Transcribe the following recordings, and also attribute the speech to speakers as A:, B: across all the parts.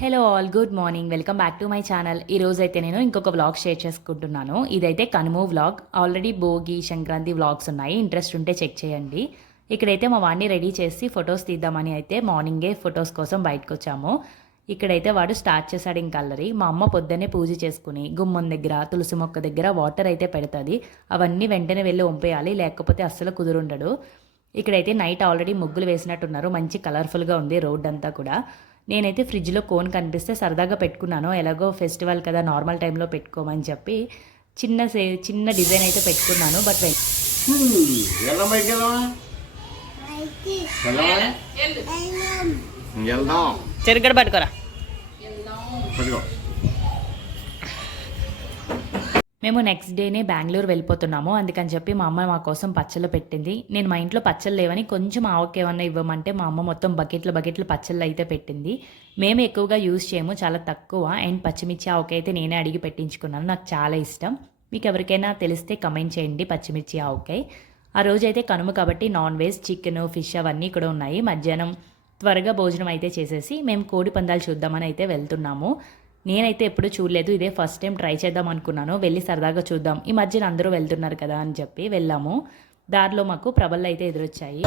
A: Hello all good morning welcome back to my channel ఈ రోజు అయితే నేను ఇంకొక వ్లాగ్ షేర్ చేసుకుంటున్నాను. ఇదైతే Kanuma vlog already Bhogi Sankranti vlogs ఉన్నాయి. ఇంట్రెస్ట్ ఉంటే చెక్ చేయండి. ఇక్కడైతే మా వాడిని రెడీ చేసి ఫొటోస్ తీద్దామని అయితే మార్నింగే ఫొటోస్ కోసం బయటకు వచ్చాము ఇక్కడైతే వాడు స్టార్ట్ చేశాడు ఇంక అల్లరి. మా అమ్మ పొద్దున్నే పూజ చేసుకుని గుమ్మం దగ్గర తులసి మొక్క దగ్గర వాటర్ అయితే పెడుతుంది. అవన్నీ వెంటనే వెళ్ళి వంపేయాలి. లేకపోతే అస్సలు కుదురుండడు. ఇక్కడైతే నైట్ ఆల్రెడీ ముగ్గులు వేసినట్టున్నారు. మంచి కలర్ఫుల్గా ఉంది రోడ్ అంతా కూడా. నేనైతే ఫ్రిడ్జ్లో కోన్ కనిపిస్తే సరదాగా పెట్టుకున్నాను. ఎలాగో ఫెస్టివల్ కదా నార్మల్ టైంలో పెట్టుకోమని చెప్పి చిన్న సే చిన్న డిజైన్ అయితే పెట్టుకున్నాను బట్ చెరుగడ పట్టుకోరా.
B: పట్టుకో.
A: మేము నెక్స్ట్ డేనే బెంగళూరు వెళ్ళిపోతున్నాము. అందుకని చెప్పి మా అమ్మ మా కోసం పచ్చళ్ళు పెట్టింది. నేను మా ఇంట్లో పచ్చళ్ళు లేవని కొంచెం ఆవకేమన్నా ఇవ్వమంటే మా అమ్మ మొత్తం బకెట్లు బకెట్లు పచ్చళ్ళు అయితే పెట్టింది. మేము ఎక్కువగా యూజ్ చేయము చాలా తక్కువ. అండ్ పచ్చిమిర్చి ఆవకాయ అయితే నేనే అడిగి పెట్టించుకున్నాను. నాకు చాలా ఇష్టం. మీకు ఎవరికైనా తెలిస్తే కమెంట్ చేయండి పచ్చిమిర్చి ఆవకాయ. ఆ రోజైతే కనుము కనుమ కాబట్టి నాన్ వెజ్ చికెన్ ఫిష్ అవన్నీ కూడా ఉన్నాయి. మధ్యాహ్నం త్వరగా భోజనం అయితే చేసేసి మేము కోడి పందాలు చూద్దామని అయితే వెళ్తున్నాము. నేనైతే ఎప్పుడు చూడలేదు. ఇదే ఫస్ట్ టైం ట్రై చేద్దాం అనుకున్నాను. వెళ్ళి సరదాగా చూద్దాం. ఈ మధ్యన అందరూ వెళ్తున్నారు కదా అని చెప్పి వెళ్ళాము. దారిలో మాకు ప్రబళ్ళు అయితే ఎదురొచ్చాయి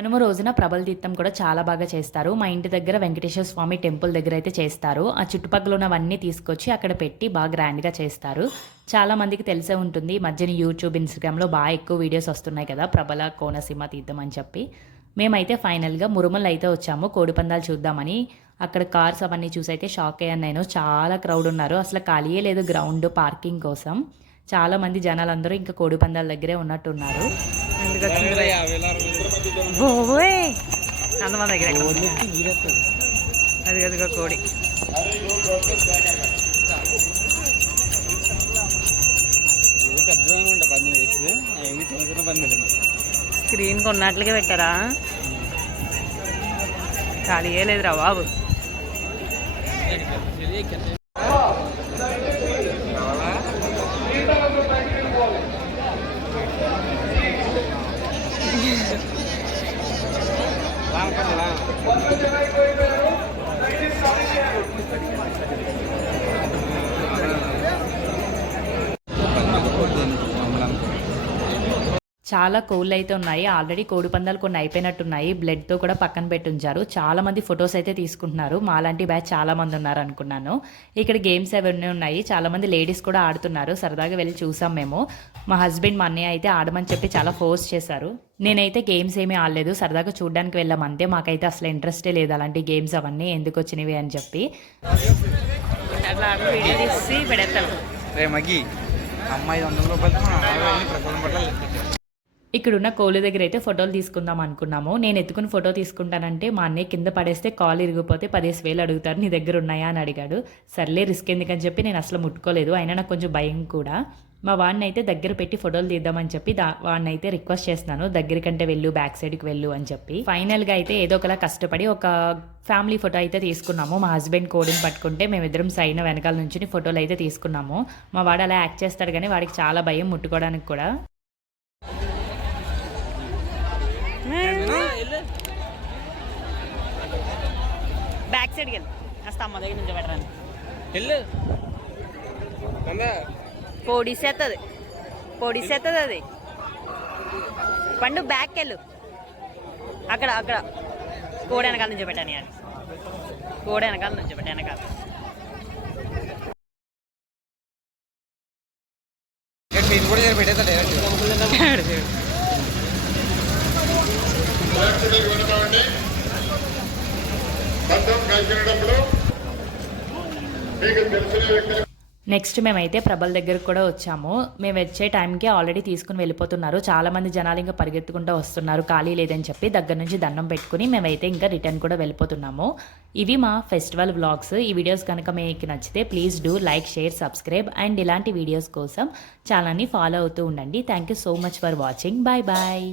A: కనుమ రోజున ప్రబల తీర్థం కూడా చాలా బాగా చేస్తారు. మా ఇంటి దగ్గర వెంకటేశ్వర స్వామి టెంపుల్ దగ్గర అయితే చేస్తారు. ఆ చుట్టుపక్కల ఉన్నవన్నీ తీసుకొచ్చి అక్కడ పెట్టి బాగా గ్రాండ్గా చేస్తారు. చాలా మందికి తెలిసే ఉంటుంది. ఈ మధ్యన యూట్యూబ్ ఇన్స్టాగ్రామ్లో బాగా ఎక్కువ వీడియోస్ వస్తున్నాయి కదా ప్రబల కోనసీమ తీర్థం అని చెప్పి. మేమైతే ఫైనల్గా మురుమల్ అయితే వచ్చాము. కోడిపందాలు చూద్దామని. అక్కడ కార్స్ అవన్నీ చూసి అయితే షాక్ అయ్యాను నేను. చాలా క్రౌడ్ ఉన్నారు. అసలు ఖాళీయే లేదు గ్రౌండ్ పార్కింగ్ కోసం. చాలా మంది జనాలందరూ ఇంకా కోడిపందాల దగ్గరే ఉన్నట్టున్నారు. ఓయ్ అంతమంది దగ్గర. అది అదిగో కోడి. స్క్రీన్ కొన్నట్లుగా పెట్టారా? ఖాళీ లేదురా బాబు. దయచేసి చాలా కోళ్ళు అయితే ఉన్నాయి. ఆల్రెడీ కోడి పందాలు కొన్ని అయిపోయినట్టున్నాయి. బ్లడ్తో కూడా పక్కన పెట్టి ఉంచారు చాలా మంది ఫొటోస్ అయితే తీసుకుంటున్నారు. మాలాంటి బ్యాచ్ చాలా మంది ఉన్నారు అనుకున్నాను. ఇక్కడ గేమ్స్ అవన్నీ ఉన్నాయి. చాలా మంది లేడీస్ కూడా ఆడుతున్నారు. సరదాగా వెళ్ళి చూసాం మేము. మా హస్బెండ్ మా అన్నయ్య అయితే ఆడమని చెప్పి చాలా ఫోర్స్ చేశారు. నేనైతే గేమ్స్ ఏమీ ఆడలేదు. సరదాగా చూడడానికి వెళ్ళాం అంతే. మాకైతే అసలు ఇంట్రెస్టే లేదు అలాంటి గేమ్స్ అవన్నీ. ఎందుకు వచ్చినవి అని చెప్పి.
C: అమ్మాయి వందల
A: ఇక్కడున్న కోళ్ళ దగ్గర అయితే ఫోటోలు తీసుకుందాం అనుకున్నాము. నేను ఎత్తుకుని ఫోటో తీసుకుంటానంటే మా అన్నయ్య కింద పడేస్తే కాల్ ఇరిగిపోతే పదిహేను వేలు అడుగుతారు నీ దగ్గర ఉన్నాయా? అని అడిగాడు. సర్లే రిస్క్ ఎందుకని చెప్పి నేను అసలు ముట్టుకోలేదు. అయినా నాకు కొంచెం భయం కూడా. మా వాడిని అయితే దగ్గర పెట్టి ఫోటోలు తీద్దామని చెప్పి దా వాడిని అయితే రిక్వెస్ట్ చేస్తున్నాను. దగ్గరికంటే వెళ్ళు బ్యాక్ సైడ్కి వెళ్ళు అని చెప్పి. ఫైనల్గా అయితే ఏదో ఒకలా కష్టపడి ఒక ఫ్యామిలీ ఫోటో అయితే తీసుకున్నాము. మా హస్బెండ్ కోడిని పట్టుకుంటే మేమిద్దరం సైన్ వెనకాల నుంచి ఫోటోలు అయితే తీసుకున్నాము. మా వాడు అలా యాక్ట్ చేస్తాడు కానీ వాడికి చాలా భయం ముట్టుకోవడానికి కూడా. బ్యాక్ సైడ్కి వెళ్ళి. కాస్త అమ్మ దగ్గర నుంచి పెట్టరాను
C: వెళ్ళు.
A: పొడిసేస్తుంది పొడిసేస్తుంది అది. పండు బ్యాక్ వెళ్ళు. అక్కడ అక్కడ. కోడి వెనకాల నుంచి పెట్టాను అని కోడి వెనకాల నుంచి పెట్టా వెనకాల.
C: పెట్టేస్తా
B: మీకు తెలిసిన వ్యక్తులు
A: నెక్స్ట్ మేమైతే ప్రభల దగ్గరకు కూడా వచ్చాము. మేము వచ్చే టైంకి ఆల్రెడీ తీసుకుని వెళ్ళిపోతున్నారు. చాలా మంది జనాలు ఇంకా పరిగెత్తుకుంటూ వస్తున్నారు. ఖాళీ లేదని చెప్పి దగ్గర నుంచి దండం పెట్టుకుని మేమైతే ఇంకా రిటర్న్ కూడా వెళ్ళిపోతున్నాము. ఇవి మా ఫెస్టివల్ వ్లాగ్స్. ఈ వీడియోస్ కనుక మీకు నచ్చితే please do like share subscribe and ఇలాంటి వీడియోస్ కోసం ఛానల్ని ఫాలో అవుతూ ఉండండి. Thank you so much for watching. Bye bye.